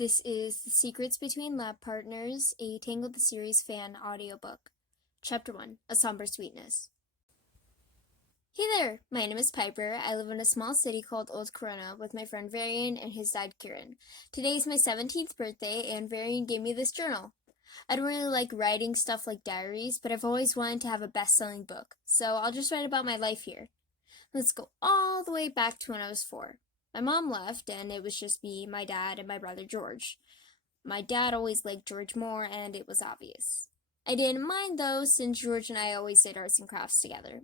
This is The Secrets Between Lab Partners, a Tangled the Series fan audiobook. Chapter 1, A Somber Sweetness. Hey there, my name is Piper. I live in a small city called Old Corona with my friend Varian and his dad Quirin. Today is my 17th birthday and Varian gave me this journal. I don't really like writing stuff like diaries, but I've always wanted to have a best-selling book, so I'll just write about my life here. Let's go all the way back to when I was 4. My mom left, and it was just me, my dad, and my brother George. My dad always liked George more, and it was obvious. I didn't mind, though, since George and I always did arts and crafts together.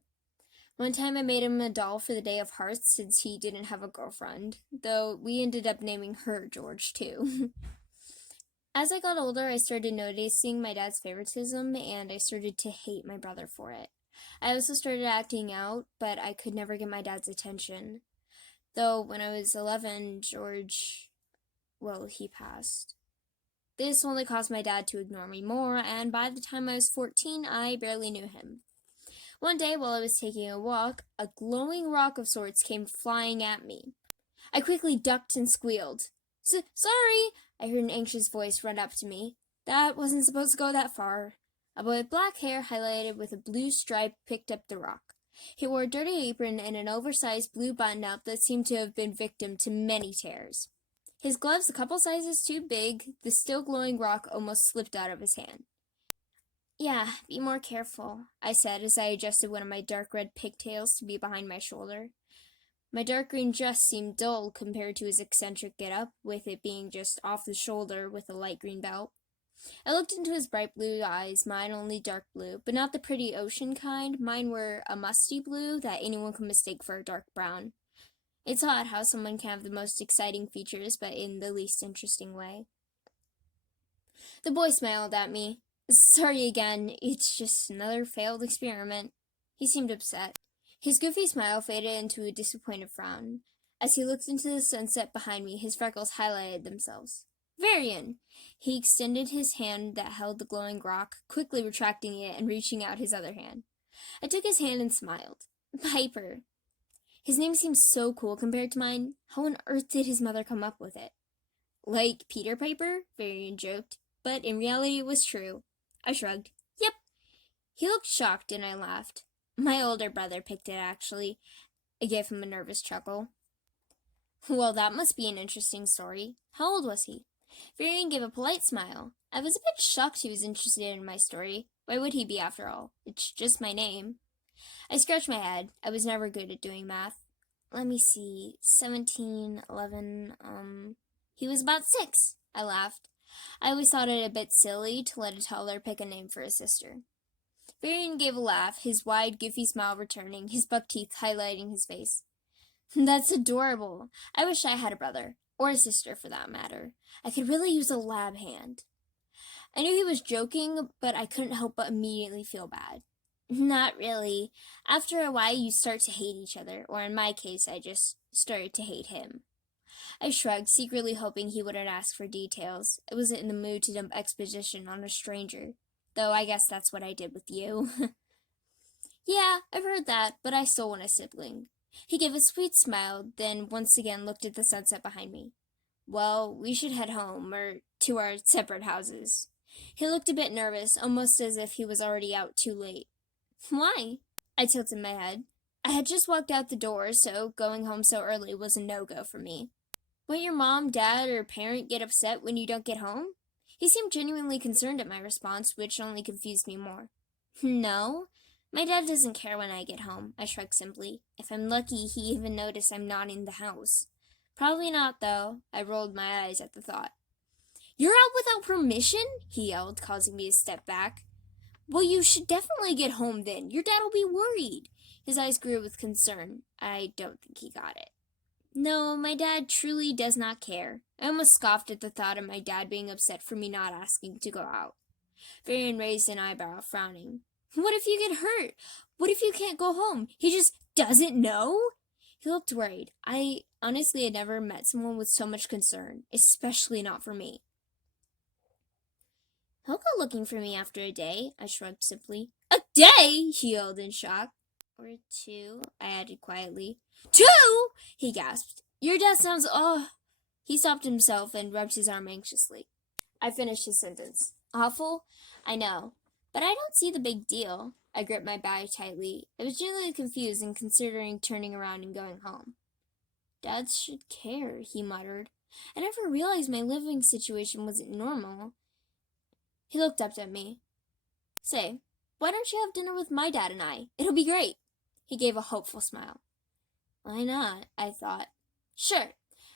One time I made him a doll for the Day of Hearts since he didn't have a girlfriend, though we ended up naming her George, too. As I got older, I started noticing my dad's favoritism, and I started to hate my brother for it. I also started acting out, but I could never get my dad's attention. Though, when I was 11, George, he passed. This only caused my dad to ignore me more, and by the time I was 14, I barely knew him. One day, while I was taking a walk, a glowing rock of sorts came flying at me. I quickly ducked and squealed. Sorry, I heard an anxious voice run up to me. That wasn't supposed to go that far. A boy with black hair highlighted with a blue stripe picked up the rock. He wore a dirty apron and an oversized blue button-up that seemed to have been victim to many tears. His gloves a couple sizes too big, the still glowing rock almost slipped out of his hand. Yeah, be more careful, I said as I adjusted one of my dark red pigtails to be behind my shoulder. My dark green dress seemed dull compared to his eccentric get-up, with it being just off the shoulder with a light green belt. I looked into his bright blue eyes, mine only dark blue, but not the pretty ocean kind. Mine were a musty blue that anyone could mistake for a dark brown. It's odd how someone can have the most exciting features, but in the least interesting way. The boy smiled at me. Sorry again, it's just another failed experiment. He seemed upset. His goofy smile faded into a disappointed frown. As he looked into the sunset behind me, his freckles highlighted themselves. Varian! He extended his hand that held the glowing rock, quickly retracting it and reaching out his other hand. I took his hand and smiled. Piper. His name seemed so cool compared to mine. How on earth did his mother come up with it? Like Peter Piper? Varian joked, but in reality it was true. I shrugged. Yep. He looked shocked and I laughed. My older brother picked it, actually. I gave him a nervous chuckle. Well, that must be an interesting story. How old was he? Varian gave a polite smile. I was a bit shocked he was interested in my story. Why would he be, after all? It's just my name. I scratched my head. I was never good at doing math. Let me see. 17, 11, He was about 6. I laughed. I always thought it a bit silly to let a toddler pick a name for his sister. Varian gave a laugh, his wide, goofy smile returning, his buck teeth highlighting his face. That's adorable. I wish I had a brother. Or a sister, for that matter. I could really use a lab hand. I knew he was joking, but I couldn't help but immediately feel bad. Not really. After a while, you start to hate each other, or in my case, I just started to hate him. I shrugged, secretly hoping he wouldn't ask for details. I wasn't in the mood to dump exposition on a stranger, though I guess that's what I did with you. Yeah, I've heard that, but I still want a sibling. He gave a sweet smile, then once again looked at the sunset behind me. Well, we should head home, or to our separate houses. He looked a bit nervous, almost as if he was already out too late. Why? I tilted my head. I had just walked out the door, so going home so early was a no-go for me. Won't your mom, dad, or parent get upset when you don't get home? He seemed genuinely concerned at my response, which only confused me more. No. My dad doesn't care when I get home, I shrugged simply. If I'm lucky, he even noticed I'm not in the house. Probably not, though. I rolled my eyes at the thought. You're out without permission? He yelled, causing me to step back. Well, you should definitely get home then. Your dad will be worried. His eyes grew with concern. I don't think he got it. No, my dad truly does not care. I almost scoffed at the thought of my dad being upset for me not asking to go out. Varian raised an eyebrow, frowning. What if you get hurt? What if you can't go home? He just doesn't know? He looked worried. I honestly had never met someone with so much concern, especially not for me. He'll go looking for me after a day, I shrugged simply. A day? He yelled in shock. Or 2, I added quietly. 2? He gasped. Your dad sounds, He stopped himself and rubbed his arm anxiously. I finished his sentence. Awful? I know. But I don't see the big deal. I gripped my bag tightly. I was genuinely confused and considering turning around and going home. Dad should care, he muttered. I never realized my living situation wasn't normal. He looked up at me. Say, why don't you have dinner with my dad and I? It'll be great. He gave a hopeful smile. Why not? I thought. Sure.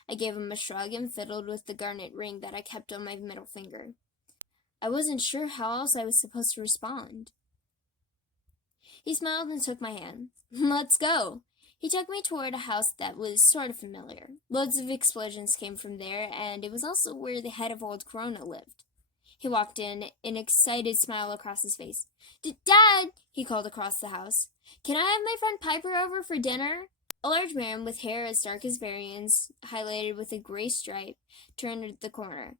I gave him a shrug and fiddled with the garnet ring that I kept on my middle finger. I wasn't sure how else I was supposed to respond. He smiled and took my hand. Let's go. He took me toward a house that was sort of familiar. Loads of explosions came from there, and it was also where the head of old Corona lived. He walked in, an excited smile across his face. Dad, he called across the house. Can I have my friend Piper over for dinner? A large man with hair as dark as Varian's, highlighted with a gray stripe, turned the corner.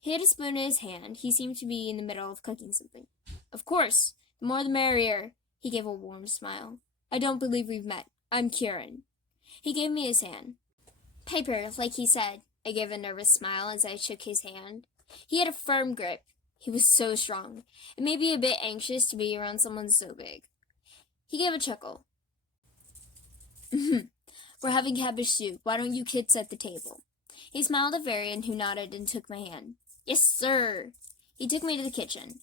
He had a spoon in his hand. He seemed to be in the middle of cooking something. Of course. The more the merrier. He gave a warm smile. I don't believe we've met. I'm Quirin. He gave me his hand. Piper, like he said. I gave a nervous smile as I shook his hand. He had a firm grip. He was so strong. It made me a bit anxious to be around someone so big. He gave a chuckle. We're having cabbage soup. Why don't you kids set the table? He smiled at Varian, who nodded and took my hand. Yes, sir. He took me to the kitchen.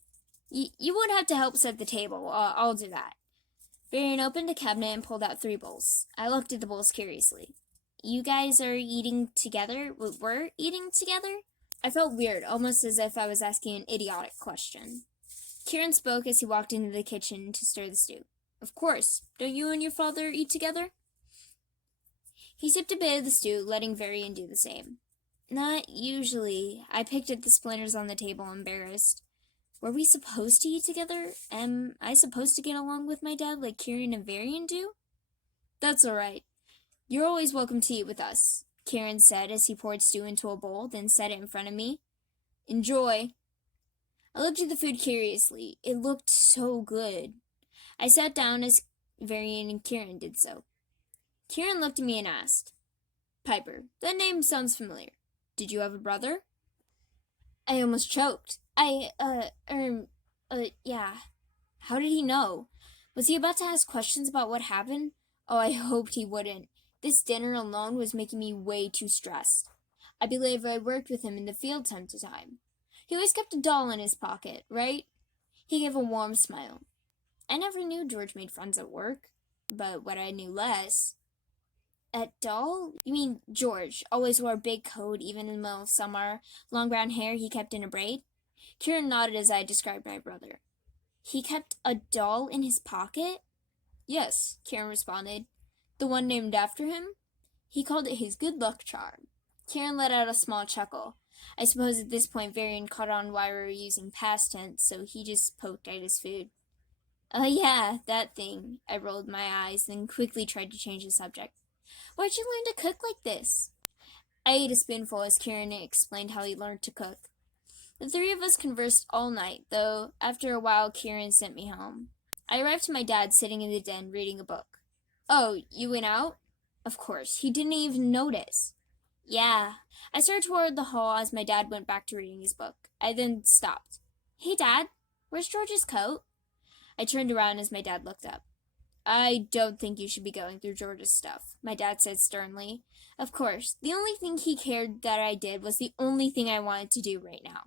You won't have to help set the table. I'll do that. Varian opened a cabinet and pulled out 3 bowls. I looked at the bowls curiously. You guys are eating together? We're eating together? I felt weird, almost as if I was asking an idiotic question. Quirin spoke as he walked into the kitchen to stir the stew. Of course. Don't you and your father eat together? He sipped a bit of the stew, letting Varian do the same. Not usually. I picked at the splinters on the table, embarrassed. Were we supposed to eat together? Am I supposed to get along with my dad like Quirin and Varian do? That's all right. You're always welcome to eat with us, Quirin said as he poured stew into a bowl, then set it in front of me. Enjoy. I looked at the food curiously. It looked so good. I sat down as Varian and Quirin did so. Quirin looked at me and asked, Piper, that name sounds familiar. Did you have a brother? I almost choked. Yeah. How did he know? Was he about to ask questions about what happened? Oh, I hoped he wouldn't. This dinner alone was making me way too stressed. I believe I worked with him in the field time to time. He always kept a doll in his pocket, right? He gave a warm smile. I never knew George made friends at work, but what I knew less... A doll? You mean George always wore a big coat even in the middle of summer, long brown hair he kept in a braid? Quirin nodded as I described my brother. He kept a doll in his pocket? Yes, Quirin responded. The one named after him? He called it his good luck charm. Quirin let out a small chuckle. I suppose at this point Varian caught on why we were using past tense, so he just poked at his food. Oh yeah, that thing. I rolled my eyes, then quickly tried to change the subject. Why'd you learn to cook like this? I ate a spoonful as Quirin explained how he learned to cook. The 3 of us conversed all night, though after a while Quirin sent me home. I arrived to my dad sitting in the den reading a book. Oh, you went out? Of course, he didn't even notice. Yeah. I started toward the hall as my dad went back to reading his book. I then stopped. Hey, Dad, where's George's coat? I turned around as my dad looked up. I don't think you should be going through George's stuff, my dad said sternly. Of course, the only thing he cared that I did was the only thing I wanted to do right now.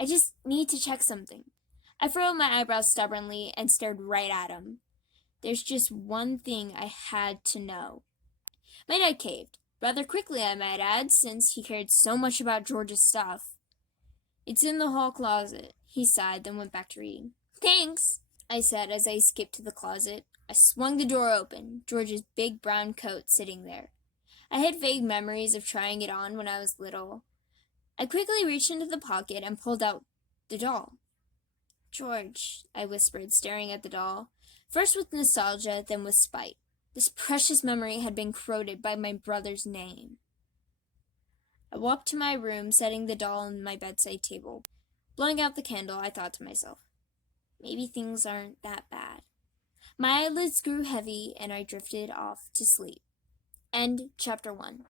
I just need to check something. I furrowed my eyebrows stubbornly and stared right at him. There's just one thing I had to know. My dad caved, rather quickly I might add, since he cared so much about George's stuff. It's in the hall closet, he sighed, then went back to reading. Thanks, I said as I skipped to the closet. I swung the door open, George's big brown coat sitting there. I had vague memories of trying it on when I was little. I quickly reached into the pocket and pulled out the doll. George, I whispered, staring at the doll, first with nostalgia, then with spite. This precious memory had been corroded by my brother's name. I walked to my room, setting the doll on my bedside table. Blowing out the candle, I thought to myself, maybe things aren't that bad. My eyelids grew heavy, and I drifted off to sleep. End chapter 1.